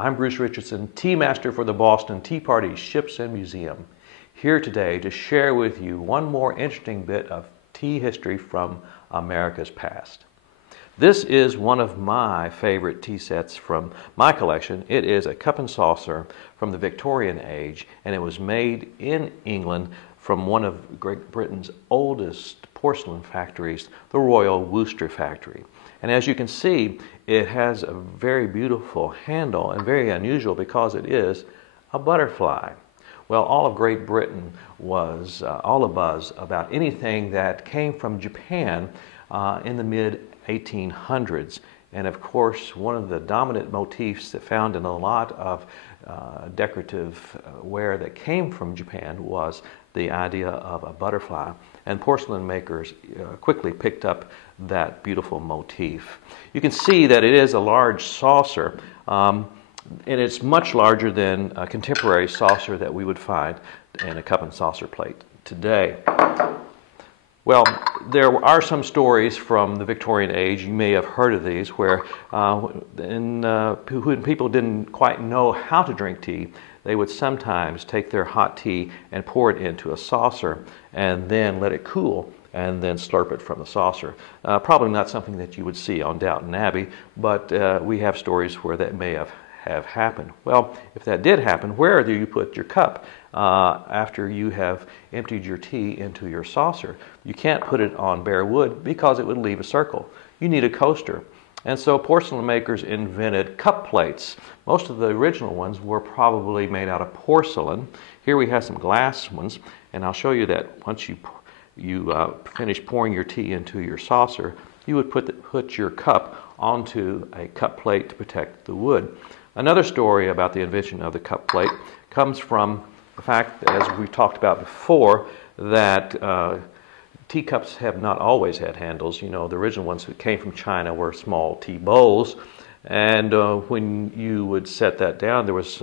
I'm Bruce Richardson, Tea Master for the Boston Tea Party Ships and Museum, here today to share with you one more interesting bit of tea history from America's past. This is one of my favorite tea sets from my collection. It is a cup and saucer from the Victorian age, and it was made in England from one of Great Britain's oldest porcelain factories, the Royal Worcester Factory. And as you can see, it has a very beautiful handle and very unusual because it is a butterfly. Well, all of Great Britain was all abuzz about anything that came from Japan in the mid-1800s. And of course, one of the dominant motifs that found in a lot of decorative ware that came from Japan was the idea of a butterfly. And porcelain makers quickly picked up that beautiful motif. You can see that it is a large saucer, and it's much larger than a contemporary saucer that we would find in a cup and saucer plate today. Well, there are some stories from the Victorian age, you may have heard of these, where when people didn't quite know how to drink tea, they would sometimes take their hot tea and pour it into a saucer and then let it cool and then slurp it from the saucer. Probably not something that you would see on Downton Abbey, but we have stories where that may have happened. Well, if that did happen, where do you put your cup after you have emptied your tea into your saucer? You can't put it on bare wood because it would leave a circle. You need a coaster. And so porcelain makers invented cup plates. Most of the original ones were probably made out of porcelain. Here we have some glass ones, and I'll show you that once you finish pouring your tea into your saucer, you would put your cup onto a cup plate to protect the wood. Another story about the invention of the cup plate comes from the fact, as we've talked about before, that teacups have not always had handles. You know, the original ones that came from China were small tea bowls, and when you would set that down, there was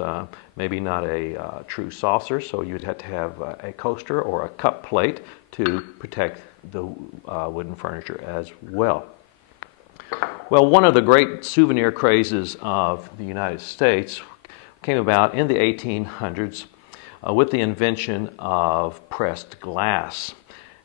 maybe not a true saucer, so you'd have to have a coaster or a cup plate to protect the wooden furniture as well. Well, one of the great souvenir crazes of the United States came about in the 1800s with the invention of pressed glass.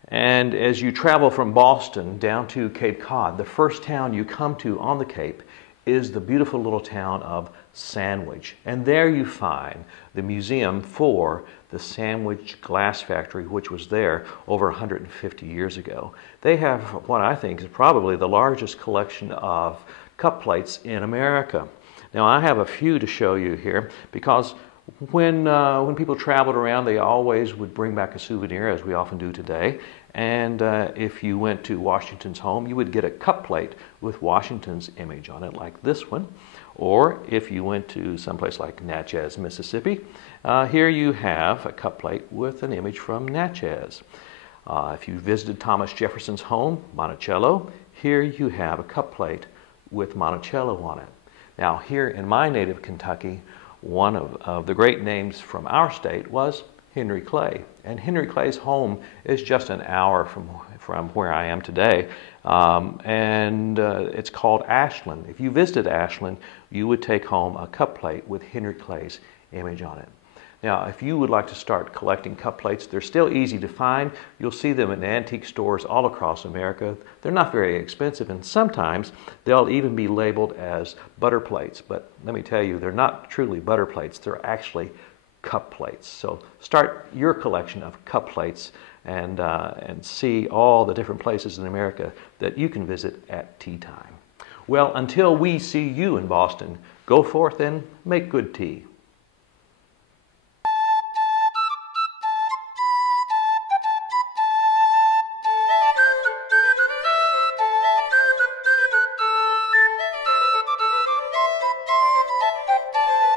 And as you travel from Boston down to Cape Cod, the first town you come to on the Cape is the beautiful little town of Sandwich. And there you find the museum for the Sandwich Glass Factory, which was there over 150 years ago. They have what I think is probably the largest collection of cup plates in America. Now, I have a few to show you here because when people traveled around, they always would bring back a souvenir, as we often do today. And if you went to Washington's home, you would get a cup plate with Washington's image on it, like this one. Or if you went to someplace like Natchez, Mississippi, here you have a cup plate with an image from Natchez. If you visited Thomas Jefferson's home, Monticello, here you have a cup plate with Monticello on it. Now, here in my native Kentucky, one of the great names from our state was Henry Clay. And Henry Clay's home is just an hour from where I am today. It's called Ashland. If you visited Ashland, you would take home a cup plate with Henry Clay's image on it. Now, if you would like to start collecting cup plates, they're still easy to find. You'll see them in antique stores all across America. They're not very expensive, and sometimes they'll even be labeled as butter plates. But let me tell you, they're not truly butter plates. They're actually cup plates. So start your collection of cup plates and see all the different places in America that you can visit at tea time. Well, until we see you in Boston, go forth and make good tea.